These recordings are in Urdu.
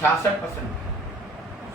66%।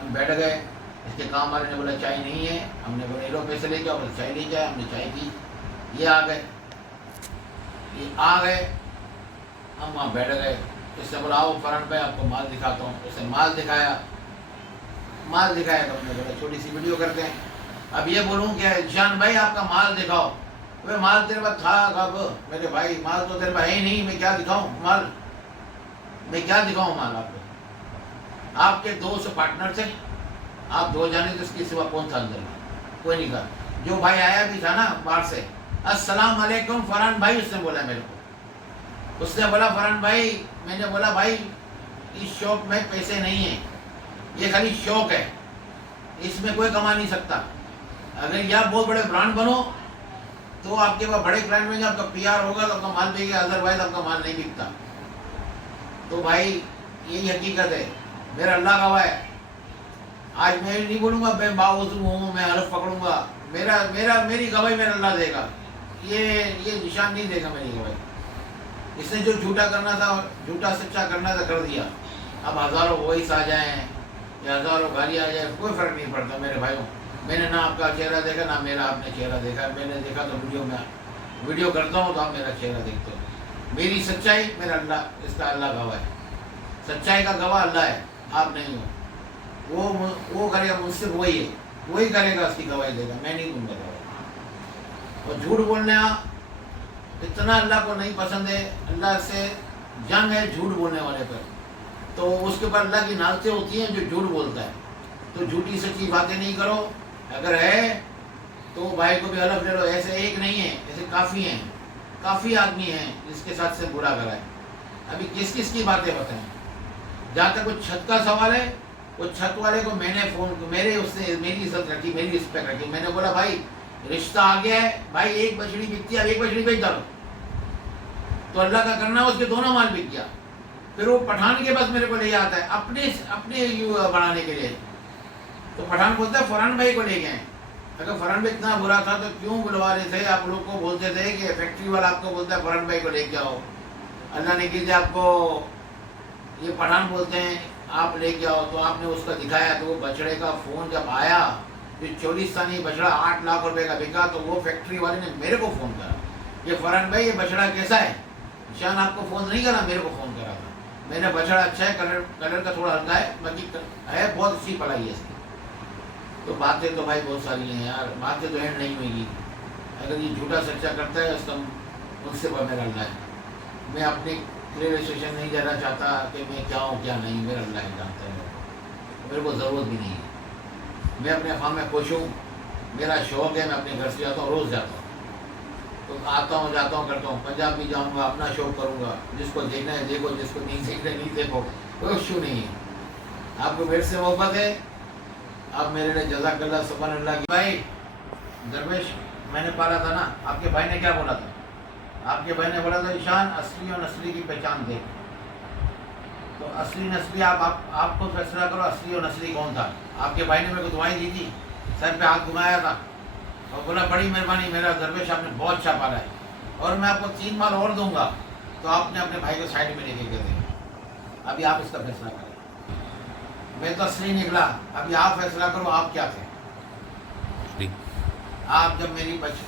ہم بیٹھ گئے. اس کے کام والے نے بولا چائے نہیں ہے. ہم نے بولا لو پیسے لے جاؤ. چائے لے جائے. ہم نے چائے دی. یہ آ گئے. ہم وہاں بیٹھ گئے. اس سے بولا آؤ فرحان بھائی آپ کو مال دکھاتا ہوں. اس نے مال دکھایا تو ہم نے بولا چھوٹی سی ویڈیو کرتے ہیں. اب یہ بولوں کہ جان بھائی آپ کا مال دکھاؤ. مال تیرے پاس تھا کب میرے بھائی؟ مال تو تیرے پاس ہے ہی نہیں. میں کیا دکھاؤں مال؟ مال آپ کو؟ آپ کے 2 پارٹنر تھے. آپ 2 جانے تو اس کے سوا کون تھا اندر میں؟ کوئی نہیں تھا. جو بھائی آیا بھی تھا نا باہر سے، السلام علیکم فرحان بھائی، اس نے بولا میرے کو. اس نے بولا فرحان بھائی. میں نے بولا بھائی اس شوق میں پیسے نہیں ہیں، یہ خالی شوق ہے، اس میں کوئی کما نہیں سکتا. اگر یہ آپ بہت بڑے برانڈ بنو تو آپ کے پاس بڑے برانڈ میں آپ کا پی آر ہوگا تو آپ کا مال بکے گا، ادروائز آپ کا مال نہیں بکتا. تو بھائی یہی حقیقت ہے. میرا اللہ گواہ ہے. آج میں نہیں بولوں گا میں باوضو ہوں، میں حلف پکڑوں گا. میری گواہی میرا اللہ دے گا. یہ نشان نہیں دے گا میری گواہی. اس نے جو جھوٹا کرنا تھا، جھوٹا سچا کرنا تھا کر دیا. اب ہزاروں وائس آ جائیں یا ہزاروں گالی آ جائے کوئی فرق نہیں پڑتا میرے بھائیوں. میں نے نہ آپ کا چہرہ دیکھا نہ میرا آپ نے چہرہ دیکھا. میں نے دیکھا تو ویڈیو کرتا ہوں تو آپ میرا چہرہ دیکھتے ہو. میری سچائی میرا اللہ، اس کا اللہ گواہ ہے. سچائی کا گواہ اللہ ہے، آپ نہیں ہو. وہ کرے گا مجھ سے، وہی کرے گا، اس کی گواہی دے گا. میں نہیں دوں گا گواہی. اور جھوٹ بولنا اتنا اللہ کو نہیں پسند ہے. اللہ سے جنگ ہے جھوٹ بولنے والے پر. تو اس کے اوپر اللہ کی نعمتیں ہوتی ہیں جو جھوٹ بولتا ہے. تو جھوٹی سچی باتیں نہیں کرو. اگر ہے تو بھائی کو بھی حلف لے لو. ایسے ایک نہیں ہے، ایسے کافی آدمی ہیں جس کے ساتھ سے برا کرا ہے. ابھی کس کی باتیں بتائیں. جہاں تک وہ چھت کا سوال ہے، وہ چھت والے کو میں نے فون اس نے میری عزت رکھی، میری رسپیکٹ رکھی. میں نے بولا بھائی رشتہ آ گیا ہے بھائی، 1 بچڑی بکتی ہے، اب 1 بچڑی بیچ ڈالو. تو اللہ کا کرنا اس کے دونوں مال بک گیا. پھر وہ پٹھان کے پاس میرے کو لے آتا ہے اپنے بڑھانے کے لیے. تو پٹھان بولتا ہے فرحان بھائی کو لے گئے. اگر فرحان بھائی اتنا برا تھا تو کیوں بلوا رہے تھے؟ آپ لوگ کو بولتے تھے کہ فیکٹری والا آپ کو بولتا ہے فرحان بھائی کو لے کے آؤ. اللہ نے کیجیے آپ کو یہ پٹھان بولتے ہیں آپ لے کے آؤ. تو آپ نے اس کا دکھایا. تو وہ بچڑے کا فون جب آیا، جو 44 سانی بچڑا 8 لاکھ روپے کا بکا، تو وہ فیکٹری والے نے میرے کو فون کرا کہ فرحان بھائی یہ بچڑا کیسا ہے؟ شان آپ کو فون نہیں کرا، میرے کو فون کرا تھا. میں نے بچڑا اچھا ہے، کلر کا تھوڑا ہلکا ہے، باقی ہے بہت اچھی پڑھائی ہے اس کی. تو باتیں تو بھائی بہت ساری ہیں یار، باتیں تو اینڈ نہیں ہوئے گی. اگر یہ جھوٹا سچا کرتا ہے اس کا مجھ سے میرا اللہ ہے. میں اپنی کلیئرسیشن نہیں دینا چاہتا کہ میں کیا ہوں کیا نہیں. میرا اللہ ہی جانتا ہے. میرے کو ضرورت بھی نہیں ہے. میں اپنے افہام میں خوش ہوں. میرا شوق ہے. میں اپنے گھر سے جاتا ہوں، روز جاتا ہوں. تو آتا ہوں جاتا ہوں کرتا ہوں. پنجاب بھی جاؤں گا، اپنا شوق کروں گا. جس کو دیکھنا ہے دیکھو، جس کو نہیں دیکھنا ہے نہیں دیکھو، کوئی ایشو نہیں ہے. آپ کو میرے سے محبت ہے، آپ میرے لیے جزاک اللہ سبحان اللہ کی. بھائی درویش میں نے پالا تھا نا. آپ کے بھائی نے کیا بولا تھا؟ آپ کے بھائی نے بولا تھا ایشان اصلی اور نسلی کی پہچان دے. تو اصلی نسلی آپ کو فیصلہ کرو اصلی اور نسلی کون تھا. آپ کے بھائی نے میرے کو دعائیں دی تھی، سر پہ ہاتھ گھمایا تھا اور بولا بڑی مہربانی میرا درویش، آپ نے بہت اچھا پالا ہے اور میں آپ کو 3 مال اور دوں گا. تو آپ نے اپنے بھائی کو سائڈ میں لے کے دیں. ابھی آپ اس کا فیصلہ کریں. میں تو اصلی نکلا. ابھی آپ فیصلہ کرو آپ کیا تھے. آپ جب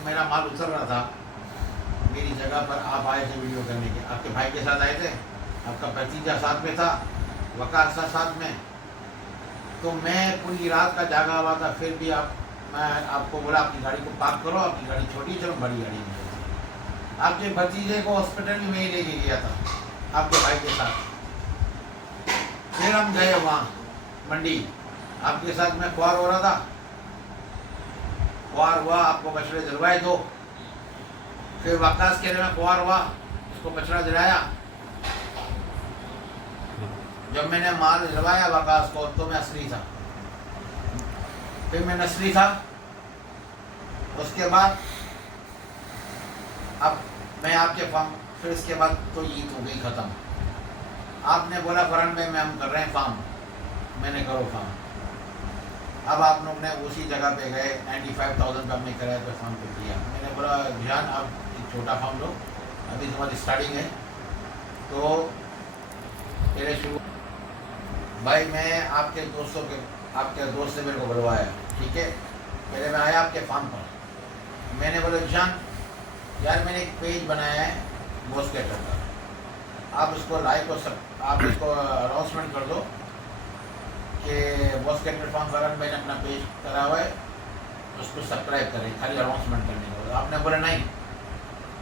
میرا مال اتر رہا تھا میری جگہ پر، آپ آئے تھے ویڈیو کرنے کے. آپ کے بھائی کے ساتھ آئے تھے، آپ کا بھتیجا ساتھ میں تھا، وقار تھا ساتھ میں. تو میں پوری رات کا جاگا ہوا تھا. پھر بھی میں آپ کو بولا اپنی گاڑی کو پارک کرو، اپنی گاڑی چھوٹی چلو بڑی گاڑی میں. آپ کے بھتیجے کو ہاسپٹل میں ہی لے کے گیا تھا آپ کے بھائی کے ساتھ. پھر ہم گئے وہاں منڈی. آپ کے ساتھ میں خوار ہو رہا تھا. خوار ہوا، آپ کو بچڑے دلوائے 2. پھر وقاص کے لیے میں خوار ہوا، اس کو بچڑا دلایا. جب میں نے مال دلوایا وقاص کو تو میں اصلی تھا، پھر میں نسلی تھا. اس کے بعد اب میں آپ کے فارم. پھر اس کے بعد تو عید ہو گئی ختم. آپ نے بولا فرحان بھائی میں ہم کر رہے ہیں فارم. میں نے کرو فارم. اب آپ لوگ نے اسی جگہ پہ گئے 95,000 پہ ہم نے کرایہ پہ فارم پہ کیا. میں نے بولا جان آپ ایک چھوٹا فارم لو، ابھی تمہاری اسٹارٹنگ ہے. تو میرے شروع بھائی میں آپ کے دوستوں کے آپ کے دوست نے میرے کو بلوایا، ٹھیک ہے، پہلے میں آیا آپ کے فارم پر، میں نے بولا جان یار میں نے ایک پیج بنایا ہے بوسکیٹر کا، آپ اس کو لائک اور آپ اس کو اناؤنسمنٹ کر دو کہ بوسکیٹر فارم پر میں نے اپنا پیج کرا ہوا ہے، اس کو سبسکرائب کریں، خالی اناؤنسمنٹ کرنے کو۔ آپ نے بولا نہیں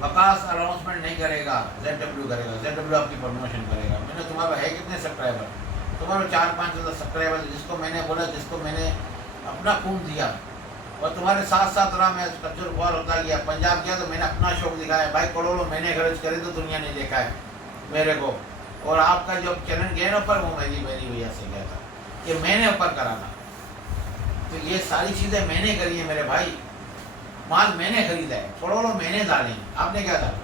وقاص اناؤنسمنٹ نہیں کرے گا، ZW کرے گا، ZW آپ کی پروموشن کرے گا۔ میں نے تمہارا ہے کتنے سبسکرائبر؟ تمہارا 4-5 سبسکرائبر، جس کو میں نے بولا، جس کو میں نے اپنا خون دیا اور تمہارے ساتھ ساتھ رہا، میں کچر خوار ہوتا گیا، پنجاب گیا تو میں نے اپنا شوق دکھایا، بھائی کروڑوں میں نے خرچ کرے تو دنیا نے دیکھا ہے میرے کو، اور آپ کا جو چینل گیا نا اوپر وہ میری وجہ سے گیا تھا کہ میں نے اوپر کرانا، تو یہ ساری چیزیں میں نے کری ہیں میرے بھائی، مال میں نے خریدا ہے، کروڑوں میں نے ڈالے ہیں، آپ نے کیا ڈالا؟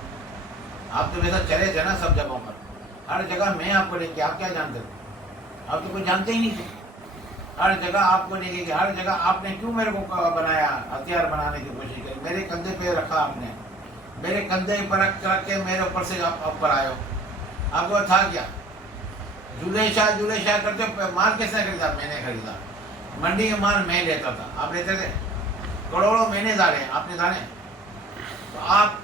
آپ تو میرے ساتھ چلے تھے نا سب جگہوں پر، ہر جگہ میں آپ کو لے کے، آپ کیا جانتے تھے؟ آپ تو کوئی جانتے ہی نہیں تھے، ہر جگہ آپ کو لے کے، ہر جگہ آپ نے کیوں میرے کو بنایا، ہتھیار بنانے کی کوشش کی، میرے کندھے پہ رکھا آپ نے، میرے کندھے پر رکھ کے میرے اوپر سے آپ اوپر آئے ہو، آپ کو تھا کیا؟ جولے شاہ کرتے مال کس نے خریدا؟ میں نے خریدا، منڈی کا مال میں لیتا تھا، آپ لیتے تھے؟ کروڑوں میں نے ڈالے، آپ نے ڈالے، تو آپ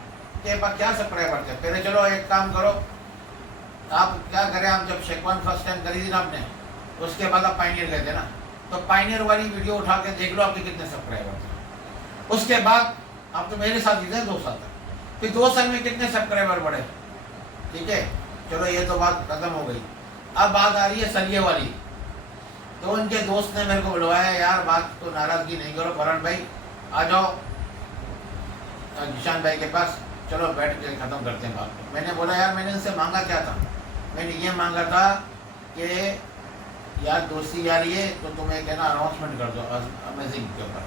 کے پاس کیا سبسکرائبر تھے؟ پہلے چلو ایک کام کرو، آپ کیا کریں، آپ جب شیکوان فرسٹ ٹائم کری تھی نا آپ نے، اس کے بعد آپ پائنیئر گئے تھے نا، تو پائنیئر والی ویڈیو اٹھا کے دیکھ لو آپ کے کتنے سبسکرائبر تھے، اس کے بعد آپ تو میرے ساتھ ہی تھے 2 سال تک، پھر 2 سال میں کتنے سبسکرائبر بڑھے؟ ٹھیک ہے، چلو یہ تو بات ختم ہو گئی، اب بات آ رہی ہے سلیے والی۔ تو ان کے دوست نے میرے کو بلوایا، یار بات تو ناراضگی نہیں کرو فرحان بھائی، آ جاؤ جشان بھائی کے پاس، چلو بیٹھ کے ختم کرتے ہیں بات کو۔ میں نے بولا یار میں نے ان سے مانگا کیا تھا؟ میں نے یہ مانگا تھا کہ یار دوستی یاری ہے تو تمہیں کہنا اناؤنسمنٹ کر دو امیزنگ کے اوپر،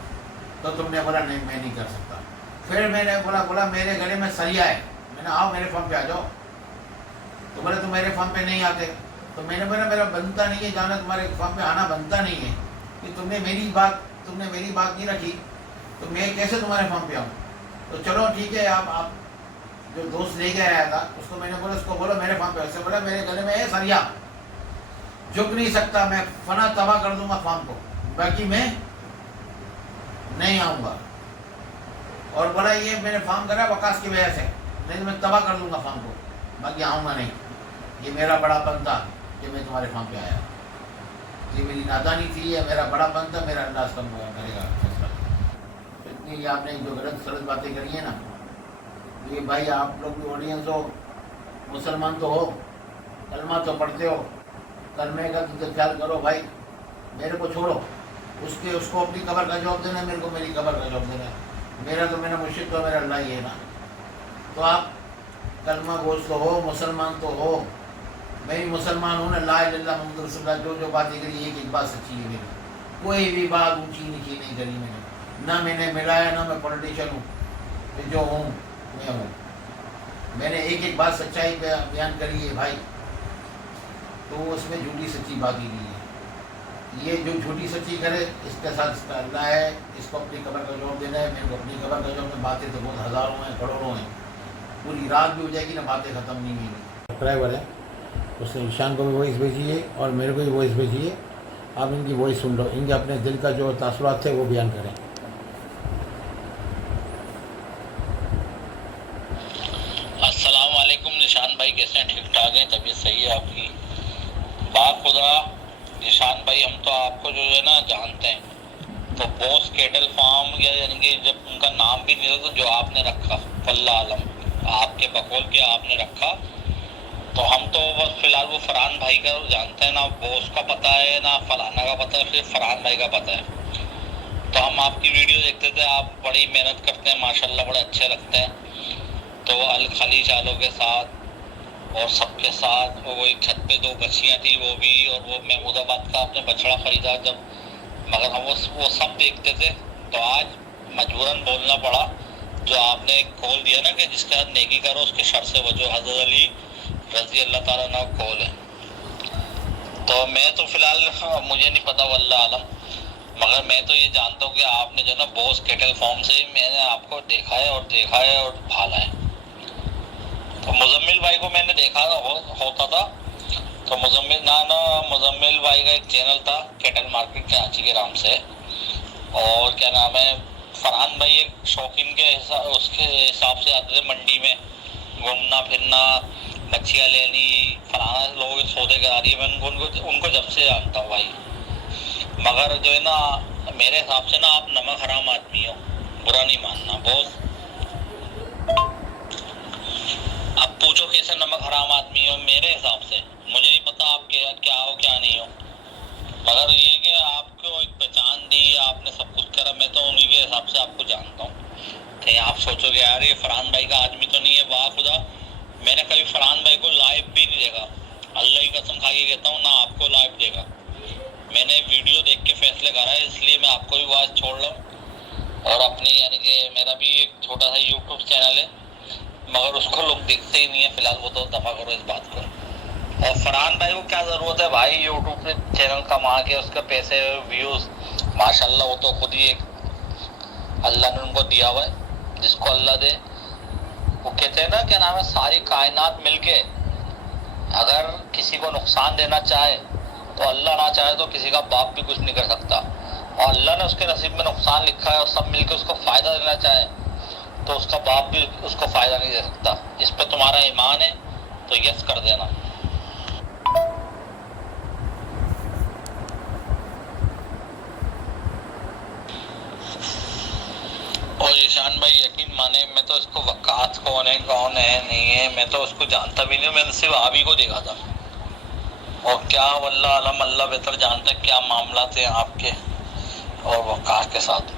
تو تم نے بولا نہیں میں نہیں کر سکتا۔ پھر میں نے بولا میرے گلے میں سریا ہے، میں نے آؤ میرے فارم پہ آ جاؤ، تو بولے تم میرے فارم پہ نہیں آتے، تو میں نے بولا میرا بنتا نہیں ہے جانا، تمہارے فارم پہ آنا بنتا نہیں ہے، کہ تم نے میری بات نہیں رکھی تو میں کیسے تمہارے فارم پہ آؤں؟ تو چلو ٹھیک ہے، آپ جو دوست لے کے آیا تھا اس کو میں نے بولا اس کو بولو میرے فارم پہ، اس سے بولا میرے گلے میں ہے سریا، جھک نہیں سکتا، میں فنا تباہ کر دوں گا فارم کو، باقی میں نہیں آؤں گا، اور بولا یہ میں نے فارم کرا وقاص کی وجہ سے، نہیں تو میں تباہ کر دوں گا فارم کو، باقی آؤں گا نہیں، یہ میرا بڑا پن تھا کہ میں تمہارے فارم پہ آیا، یہ میری نادانی تھی، یہ میرا بڑا پن تھا، میرا انداز کم کرے گا فیصلہ۔ اتنی آپ نے جو غلط باتیں کری ہیں نا، یہ بھائی آپ لوگ بھی آڈینس ہو، مسلمان تو ہو، کلمہ تو پڑھتے ہو، کلمے کا تو خیال کرو بھائی، میرے کو چھوڑو، اس کو اپنی قبر کا جواب دینا ہے، میرے کو میری قبر کا جواب دینا ہے، میرا تو میرا مرشد تو میرا اللہ ہی ہے نا، تو آپ کلمہ گوش تو ہو، مسلمان تو ہو، میں بھی مسلمان ہوں نا، لا الہ الا اللہ محمد رسول اللہ، جو باتیں کری ایک بات سچی ہے میری، کوئی بھی بات اونچی نیچی نہیں کری میں نے، نہ میں نے ملایا، نہ میں پولیٹیشین ہوں، جو ہوں میں ہوں، میں نے ایک بات سچائی پہ بیان کری ہے بھائی، تو اس میں جھوٹی سچی بات ہی نہیں ہے، یہ جو جھوٹی سچی کرے اس کے ساتھ اس کا اللہ ہے، اس کو اپنی قبر کا جواب دینا ہے، میرے کو اپنی قبر کا جواب، میں باتیں تو بہت ہزاروں ہیں، کروڑوں ہیں، پوری رات بھی ہو جائے گی نا باتیں ختم نہیں ہوئی۔ سبسکرائبر ہے اس نے ایشان کو بھی وائس بھیجی ہے اور میرے کو بھی وائس بھیجی ہے، آپ ان کی وائس سن لو، ان کے اپنے دل کا جو تاثرات تھے وہ بیان کریں۔ السلام علیکم نشان بھائی، کیسے ہیں؟ ٹھیک ٹھاک ہیں؟ طبیعت صحیح ہے آپ کی؟ باپ خدا نشان بھائی، ہم تو آپ کو جو ہے نا جانتے ہیں، تو بوس کیٹل فارم یعنی کہ جب ان کا نام بھی نہیں تھا تو جو آپ نے رکھا واللہ عالم، آپ کے بقول کے آپ نے رکھا، تو ہم تو بس فی الحال وہ فرحان بھائی کا جانتے ہیں، نہ بوس کا پتہ ہے نہ فلانا کا پتہ ہے، صرف فرحان بھائی کا پتہ ہے۔ تو ہم آپ کی ویڈیو دیکھتے تھے، آپ بڑی محنت کرتے ہیں ماشاءاللہ، بڑے اچھے لگتے ہیں، تو الخلیج والوں کے ساتھ اور سب کے ساتھ، اور وہ ایک چھت پہ 2 بچیاں تھیں وہ بھی، اور وہ محمود آباد کا آپ نے بچڑا خریدا جب، مگر ہم وہ سب دیکھتے تھے، تو آج مجبوراً بولنا پڑا، جو آپ نے ایک کھول دیا نا کہ جس کے ہاتھ نیکی کرو اس کے شر سے بچو، حضرت علی رضی اللہ تعالیٰ عنہ کھول ہے۔ تو میں تو فی الحال مجھے نہیں پتا واللہ عالم، مگر میں تو یہ جانتا ہوں کہ آپ نے جو نا بوس کیٹل فارم سے میں نے آپ کو دیکھا ہے اور بھالا ہے۔ تو مزمل بھائی کو میں نے دیکھا ہوتا تھا، تو مزمل بھائی کا ایک چینل تھا کیٹل مارکیٹ کراچی کے نام سے، اور کیا نام ہے فرحان بھائی ایک شوقین کے اس کے حساب سے آتے تھے منڈی میں گھومنا پھرنا، مچھیاں لینی، فلانا لوگوں کے سودے کرا رہی ہے. میں ان کو جب سے جانتا ہوں بھائی، مگر جو ہے نا میرے حساب سے نا آپ نمک حرام آدمی ہو، برا نہیں ماننا بوس. اب پوچھو کیسے نمک حرام آدمی ہو، میرے حساب سے مجھے نہیں پتا آپ کیا ہو کیا نہیں ہو، مگر یہ کہ آپ کو ایک پہچان دی، آپ نے سب کچھ کرا، میں تو انہی کے حساب سے آپ کو جانتا ہوں. کہ آپ سوچو گے یار یہ فرحان بھائی کا آدمی تو نہیں ہے، واہ خدا میں نے کبھی فرحان بھائی کو لائیو بھی نہیں دیکھا، اللہ کی قسم کھا کے کہتا ہوں، نہ آپ کو لائیو دیکھا. میں نے ویڈیو دیکھ کے فیصلے کرا ہے، اس لیے میں آپ کو بھی آواز چھوڑ رہا ہوں. اور اپنی یعنی کہ میرا بھی ایک چھوٹا سا یوٹیوب چینل ہے، مگر اس کو لوگ دیکھتے ہی نہیں ہے فی الحال، وہ تو دفع کرو اس بات کو. اور فرحان بھائی کو کیا ضرورت ہے بھائی یوٹیوب پہ چینل کما کے اس کے پیسے ویوز، ماشاءاللہ وہ تو خود ہی ایک اللہ نے ان کو دیا ہوا ہے، جس کو اللہ دے. وہ کہتے ہیں نا کیا نام ہے ساری کائنات مل کے اگر کسی کو نقصان دینا چاہے تو اللہ نہ چاہے تو کسی کا باپ بھی کچھ نہیں کر سکتا، اور اللہ نے اس کے نصیب میں نقصان لکھا ہے اور سب مل کے اس کو فائدہ دینا چاہے تو اس کا باپ بھی اس کو فائدہ نہیں دے سکتا. اس پہ تمہارا ایمان ہے تو یس کر دینا. اور ایشان بھائی یقین مانے میں تو اس کو وقاص کون ہے نہیں ہے میں تو اس کو جانتا بھی نہیں ہوں، میں نے صرف آپ ہی کو دیکھا تھا. اور کیا واللہ علم، اللہ بہتر جانتا ہے کیا معاملات ہیں آپ کے اور وقاص کے ساتھ.